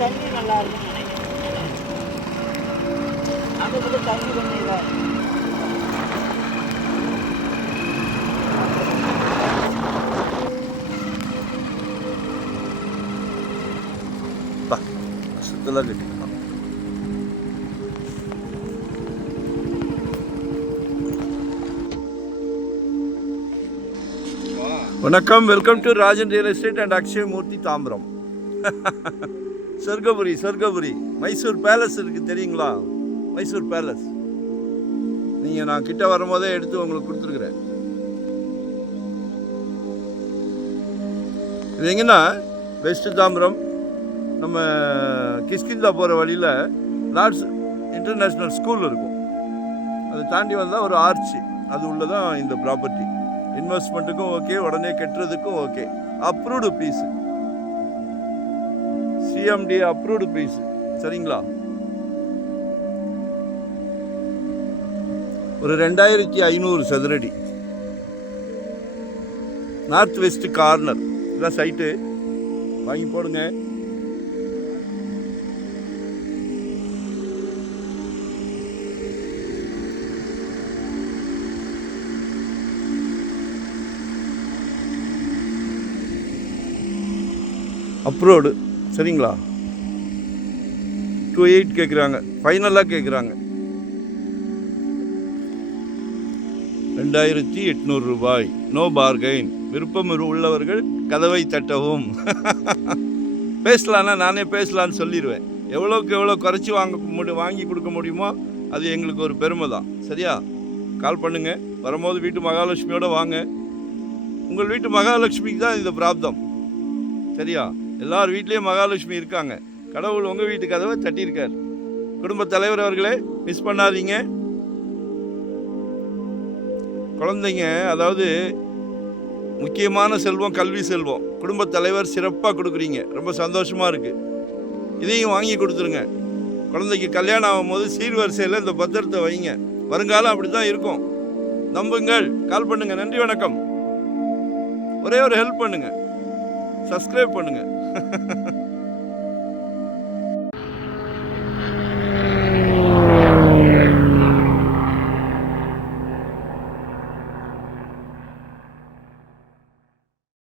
தண்ணி நல்லா இருக்குன்னு நினைக்கிறேன். அந்த பக்கம் தண்ணி கொஞ்சம் இதாக சுத்தலாம் கட்டிக்கலாம். வணக்கம், welcome to Rajan real estate and Akshay Murthy Tambaram. Sorgapuri Mysore palace இருக்குது தெரியுங்களா? மைசூர் பேலஸ் நீங்கள் நான் கிட்ட வரும்போதே எடுத்து உங்களுக்கு கொடுத்துருக்குறேன். இது எங்கன்னா வெஸ்ட் தாம்பரம், நம்ம கிஷ்கிந்தா போகிற வழியில் லார்ட்ஸ் இன்டர்நேஷ்னல் ஸ்கூல் இருக்கும். அதை தாண்டி வந்தால் ஒரு ஆர்ச்சி, அது உள்ளதான் இந்த ப்ராப்பர்ட்டி. இன்வெஸ்ட்மெண்ட்டுக்கும் ஓகே, உடனே கட்டுறதுக்கும் okay. Approved piece, CMD approved piece, சரிங்களா? ஒரு 2500 சதுரடி, நார்த் வெஸ்ட் கார்னர். இதான் சைட்டு, வாங்கி போடுங்க. அப்ரூவ்டு, சரிங்களா? 28 கேட்குறாங்க, ஃபைனலாக கேட்குறாங்க 2800 ரூபாய். No bargain. விருப்பம் உள்ளவர்கள் கதவை தட்டவும். பேசலான்னா நானே பேசலான்னு சொல்லிடுவேன். எவ்வளோக்கு எவ்வளோ குறைச்சி வாங்கி கொடுக்க முடியுமோ அது எங்களுக்கு ஒரு பெருமை தான். சரியா? கால் பண்ணுங்க. வரும்போது வீட்டு மகாலட்சுமியோடு வாங்க. உங்கள் வீட்டு மகாலட்சுமிக்கு தான் இந்த பிராப்தம். சரியா? எல்லார் வீட்லேயும் மகாலட்சுமி இருக்காங்க. கடவுள் உங்கள் வீட்டு கதவை தட்டியிருக்கார். குடும்பத் தலைவர் அவர்களே, மிஸ் பண்ணாதீங்க. குழந்தைங்க, அதாவது முக்கியமான செல்வம் கல்வி செல்வம். குடும்பத் தலைவர் சிறப்பாக கொடுக்குறீங்க, ரொம்ப சந்தோஷமாக இருக்குது. இதையும் வாங்கி கொடுத்துருங்க. குழந்தைக்கு கல்யாணம் ஆகும்போது சீர்வரிசையில் இந்த பத்திரத்தை வைங்க. வருங்காலம் அப்படி தான் இருக்கும், நம்புங்கள். கால் பண்ணுங்கள். நன்றி, வணக்கம். ஒரே ஒரு ஹெல்ப் பண்ணுங்கள், சப்ஸ்கிரைப் பண்ணுங்கள்.